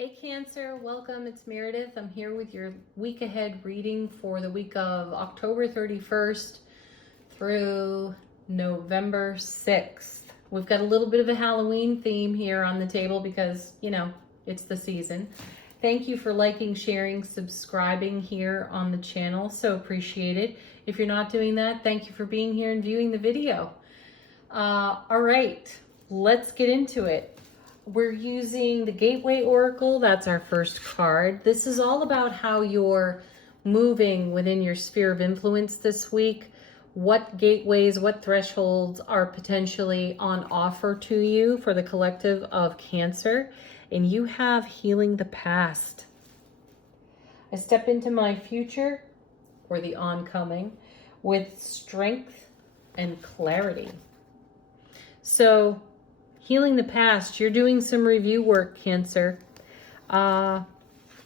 Hey Cancer, welcome. It's Meredith. I'm here with your week ahead reading for the week of October 31st through November 6th. We've got a little bit of a Halloween theme here on the table because, it's the season. Thank you for liking, sharing, subscribing here on the channel. So appreciated. If you're not doing that, thank you for being here and viewing the video. All right, let's get into it. We're using the Gateway Oracle. That's our first card. This is all about how you're moving within your sphere of influence this week. What gateways, what thresholds are potentially on offer to you for the collective of Cancer. And you have healing the past. I step into my future or the oncoming with strength and clarity. So, healing the past, you're doing some review work, Cancer.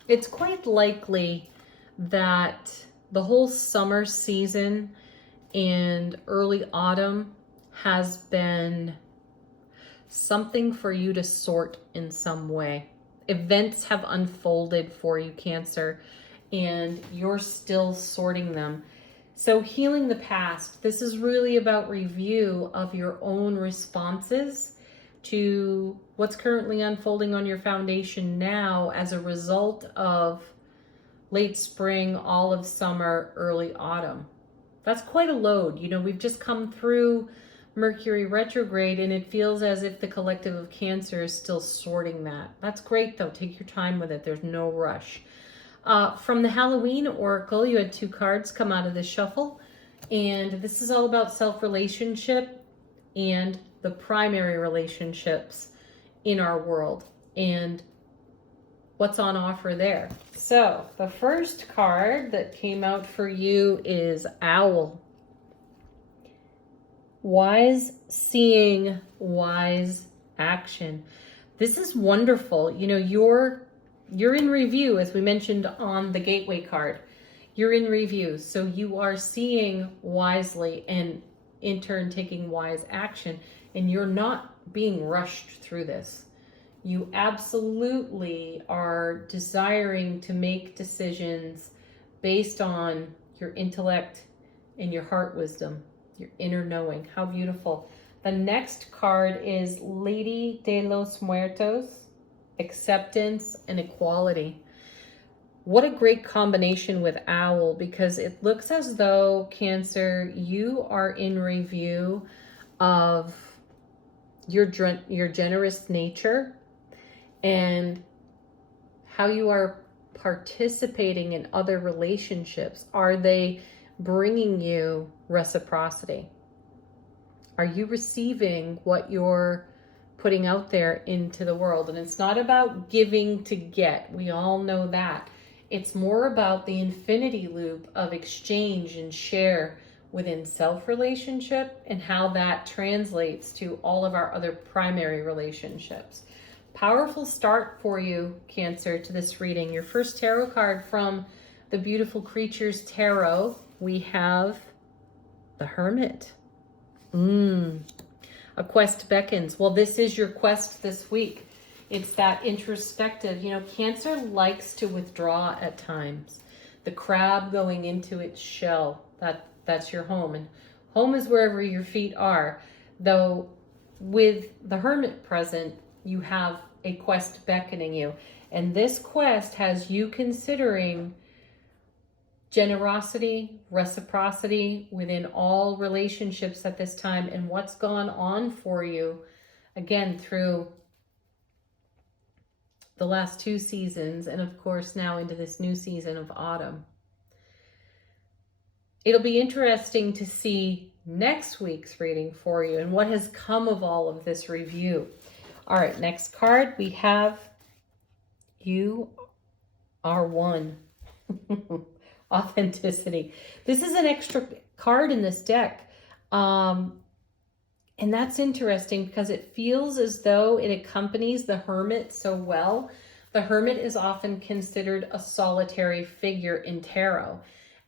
It's quite likely that the whole summer season and early autumn has been something for you to sort in some way. Events have unfolded for you, Cancer, and you're still sorting them. So healing the past, this is really about review of your own responses to what's currently unfolding on your foundation now as a result of late spring, all of summer, early autumn. That's quite a load. We've just come through Mercury retrograde and it feels as if the collective of Cancer is still sorting that. That's great though. Take your time with it. There's no rush. From the Halloween Oracle, you had two cards come out of the shuffle, and this is all about self-relationship and the primary relationships in our world and what's on offer there. So the first card that came out for you is Owl. Wise seeing, wise action. This is wonderful. You're in review, as we mentioned on the Gateway card. You're in review, so you are seeing wisely and in turn taking wise action, and you're not being rushed through this. You absolutely are desiring to make decisions based on your intellect and your heart wisdom, your inner knowing. How beautiful. The next card is Lady de los Muertos, acceptance and equality. What a great combination with Owl, because it looks as though, Cancer, you are in review of your generous nature and how you are participating in other relationships. Are they bringing you reciprocity? Are you receiving what you're putting out there into the world? And it's not about giving to get. We all know that. It's more about the infinity loop of exchange and share within self-relationship and how that translates to all of our other primary relationships. Powerful start for you, Cancer, to this reading. Your first tarot card from the Beautiful Creatures Tarot, we have the Hermit. A quest beckons. Well, this is your quest this week. It's that introspective. Cancer likes to withdraw at times. The crab going into its shell, that's your home. And home is wherever your feet are. Though with the Hermit present, you have a quest beckoning you. And this quest has you considering generosity, reciprocity within all relationships at this time, and what's gone on for you, again, through the last two seasons, and of course now into this new season of autumn. It'll be interesting to see next week's reading for you and what has come of all of this review. All right, next card, we have You Are One. Authenticity. This is an extra card in this deck. And that's interesting because it feels as though it accompanies the Hermit so well. The Hermit is often considered a solitary figure in tarot.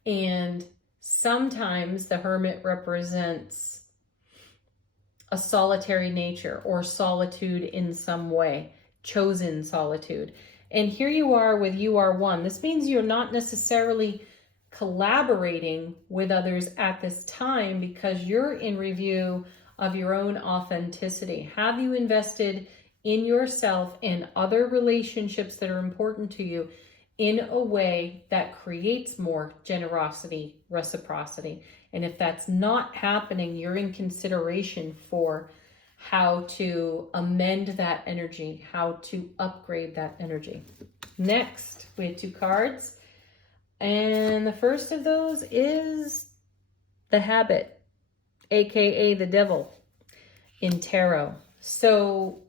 And sometimes the Hermit represents a solitary nature or solitude in some way, chosen solitude. And here you are with you are one. This means you're not necessarily collaborating with others at this time because you're in review of your own authenticity. Have you invested in yourself and other relationships that are important to you in a way that creates more generosity, reciprocity? And if that's not happening, you're in consideration for how to amend that energy, how to upgrade that energy. Next, we have 2 cards. And the first of those is the habit, aka the devil in tarot. So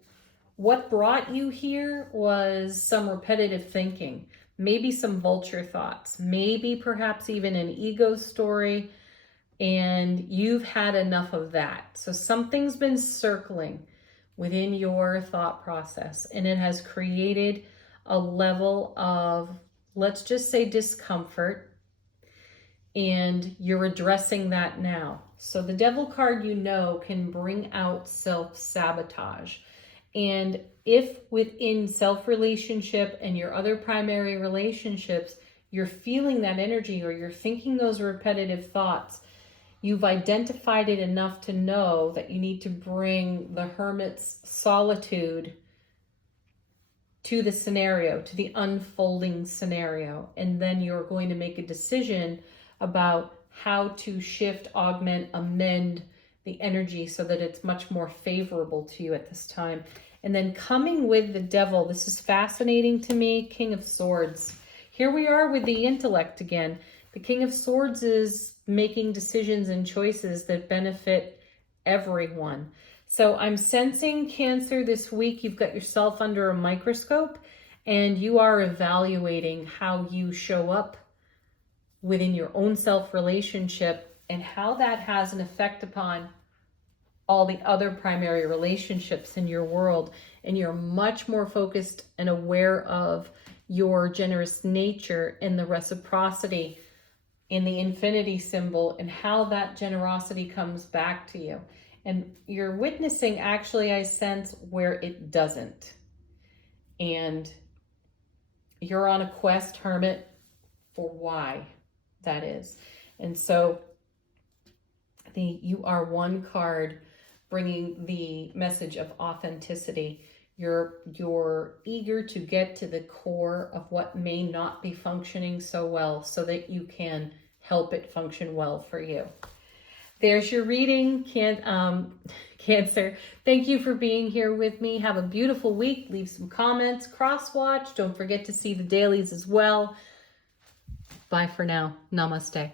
what brought you here was some repetitive thinking, maybe some vulture thoughts, maybe perhaps even an ego story, and you've had enough of that. So something's been circling within your thought process, and it has created a level of, let's just say, discomfort, and you're addressing that now. So the devil card, you know, can bring out self-sabotage. And if within self-relationship and your other primary relationships, you're feeling that energy or you're thinking those repetitive thoughts, you've identified it enough to know that you need to bring the hermit's solitude to the scenario, to the unfolding scenario. And then you're going to make a decision about how to shift, augment, amend the energy so that it's much more favorable to you at this time. And then coming with the devil, this is fascinating to me, King of Swords. Here we are with the intellect again. The King of Swords is making decisions and choices that benefit everyone. So I'm sensing, Cancer, this week you've got yourself under a microscope and you are evaluating how you show up within your own self-relationship and how that has an effect upon all the other primary relationships in your world. And you're much more focused and aware of your generous nature and the reciprocity in the infinity symbol and how that generosity comes back to you. And you're witnessing, actually, I sense, where it doesn't. And you're on a quest, Hermit, for why that is. And so the You Are One card bringing the message of authenticity. You're eager to get to the core of what may not be functioning so well so that you can help it function well for you. There's your reading, Cancer. Thank you for being here with me. Have a beautiful week. Leave some comments, cross-watch. Don't forget to see the dailies as well. Bye for now. Namaste.